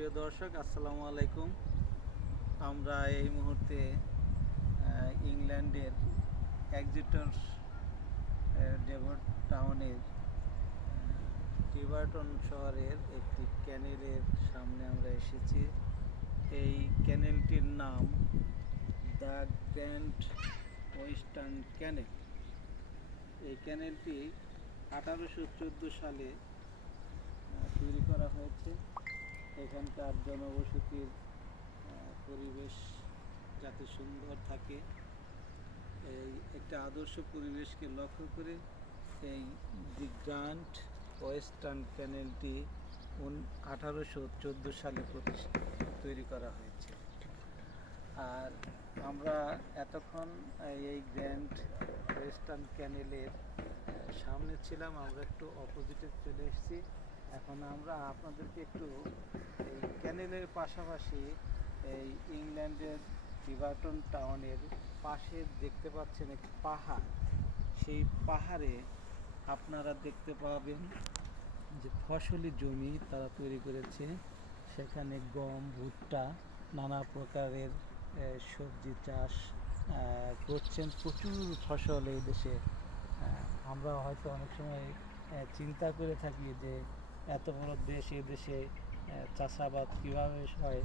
প্রিয় দর্শক, আসসালামু আলাইকুম। আমরা এই মুহূর্তে ইংল্যান্ডের এক্সিটার ডেভন টাউনের টিভারটন শহরের একটি ক্যানেলের সামনে আমরা এসেছি। এই ক্যানেলটির নাম দ্য গ্র্যান্ড ওয়েস্টার্ন ক্যানেল। এই ক্যানেলটি 1814 সালে তৈরি করা হয়েছে। এখানকার জনবসতির পরিবেশ যাতে সুন্দর থাকে, এই একটা আদর্শ পরিবেশকে লক্ষ্য করে এই দি গ্র্যান্ড ওয়েস্টার্ন ক্যানেলটি 1814 সালে তৈরি করা হয়েছে। আর আমরা এতক্ষণ এই গ্র্যান্ড ওয়েস্টার্ন ক্যানেলের সামনে ছিলাম, আমরা একটু অপোজিটে চলে এসেছি। এখন আমরা আপনাদেরকে একটু এই ক্যানেলের পাশাপাশি এই ইংল্যান্ডের টিভারটন টাউনের পাশে দেখতে পাচ্ছেন একটি পাহাড়। সেই পাহাড়ে আপনারা দেখতে পাবেন যে ফসলি জমি তারা তৈরি করেছে। সেখানে গম, ভুট্টা, নানা প্রকারের সবজি চাষ করছেন। প্রচুর ফসল এই দেশে। আমরা হয়তো অনেক সময় চিন্তা করে থাকি যে এত বড় দেশ, এ দেশে চাষাবাদ কীভাবে হয়,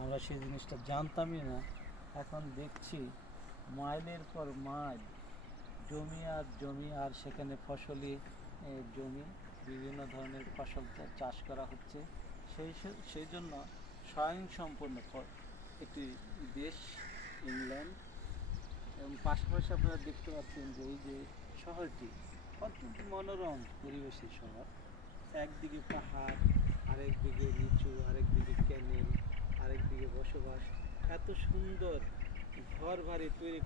আমরা সেই জিনিসটা জানতামই না। এখন দেখছি মাইলের পর মাইল জমি আর সেখানে ফসলি জমি, বিভিন্ন ধরনের ফসল চাষ করা হচ্ছে। সেই জন্য স্বয়ংসম্পূর্ণ একটি দেশ ইংল্যান্ড। এবং পাশাপাশি আপনারা দেখতে পাচ্ছেন যে এই যে শহরটি অত্যন্ত মনোরম পরিবেশের শহর। একদিকে পাহাড়, আরেকদিকে নিচু, আরেকদিকে ক্যানেল, আরেকদিকে বসবাস। এত সুন্দর ঘর বাড়ি তৈরি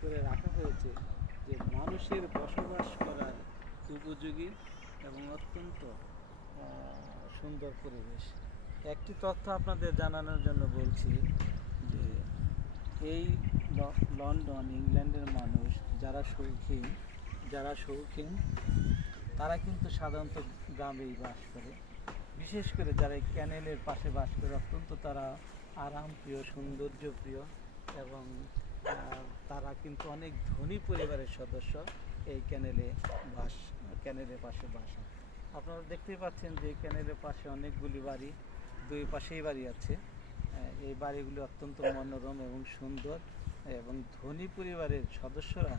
করে রাখা হয়েছে যে মানুষের বসবাস করার উপযোগী এবং অত্যন্ত সুন্দর পরিবেশ। একটি তথ্য আপনাদের জানানোর জন্য বলছি যে এই লন্ডন, ইংল্যান্ডের মানুষ যারা শৌখিন তারা কিন্তু সাধারণত গ্রামেই বাস করে। বিশেষ করে যারা এই ক্যানেলের পাশে বাস করে অত্যন্ত তারা আরাম প্রিয়, সৌন্দর্য প্রিয় এবং তারা কিন্তু অনেক ধনী পরিবারের সদস্য। এই ক্যানেলের পাশে বাসা। আপনারা দেখতেই পাচ্ছেন যে ক্যানেলের পাশে অনেকগুলি বাড়ি, দুই পাশেই বাড়ি আছে। এই বাড়িগুলি অত্যন্ত মনোরম এবং সুন্দর এবং ধনী পরিবারের সদস্যরা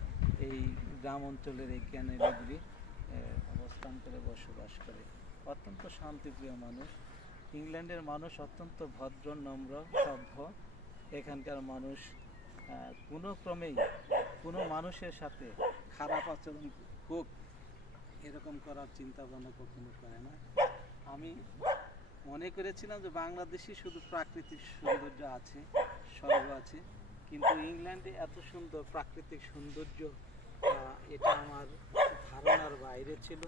এই গ্রাম অঞ্চলের এই ক্যানেলগুলি অবস্থান করে বসবাস করে। অত্যন্ত শান্তিপ্রিয় মানুষ। ইংল্যান্ডের মানুষ অত্যন্ত ভদ্র, নম্র, সভ্য। এখানকার মানুষ কোনো ক্রমেই কোনো মানুষের সাথে খারাপ আচরণ হোক এরকম করার চিন্তা ভাবনা কখনো করে না। আমি মনে করেছিলাম যে বাংলাদেশে শুধু প্রাকৃতিক সৌন্দর্য আছে, স্বর্গ আছে, কিন্তু ইংল্যান্ডে এত সুন্দর প্রাকৃতিক সৌন্দর্য, এটা আমার ধারণার বাইরে ছিল।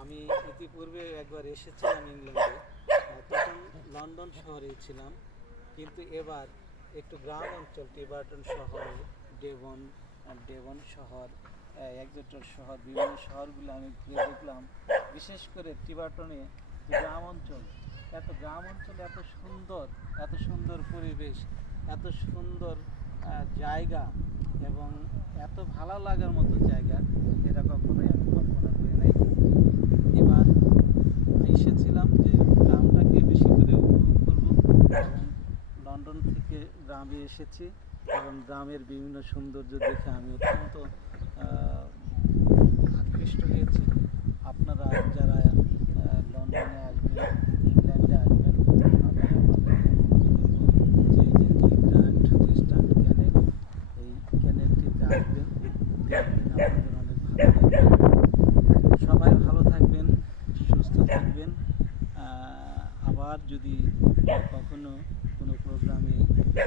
আমি ইতিপূর্বে একবার এসেছিলাম ইংল্যান্ডে, তখন লন্ডন শহরে ছিলাম, কিন্তু এবার একটু গ্রাম অঞ্চল, টিভারটন শহর, ডেভন শহর, এক্সেটার শহর, বিভিন্ন শহরগুলো আমি ঘুরে দেখলাম। বিশেষ করে টিভারটনে গ্রাম অঞ্চল, এত সুন্দর পরিবেশ, এত সুন্দর জায়গা এবং এত ভালো লাগার মতো জায়গা, এটা কখনোই আমি কল্পনা করি নাই। এবার এসেছিলাম যে গ্রামটাকে বেশি করে উপভোগ করব এবং লন্ডন থেকে গ্রামে এসেছি এবং গ্রামের বিভিন্ন সৌন্দর্য দেখে আমি অত্যন্ত আকৃষ্ট হয়েছি। আপনারা যারা লন্ডনে আসবেন, ইংল্যান্ডে আসবেন, আমি আপনাদের যে গ্র্যান্ড ওয়েস্টার্ন ক্যানেল, এই ক্যানেলটিতে আসবেন, দেখবেন আপনাদের অনেক ভালো লাগবে। সবাই ভালো থাকবেন, সুস্থ থাকবেন। আবার যদি কখনো কোনো প্রোগ্রামে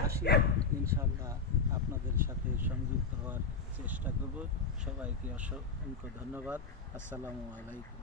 আসি, ইনশাআল্লাহ আপনাদের সাথে সংযুক্ত হওয়ার চেষ্টা করব। সবাইকে অসংখ্য ধন্যবাদ। আসসালামু আলাইকুম।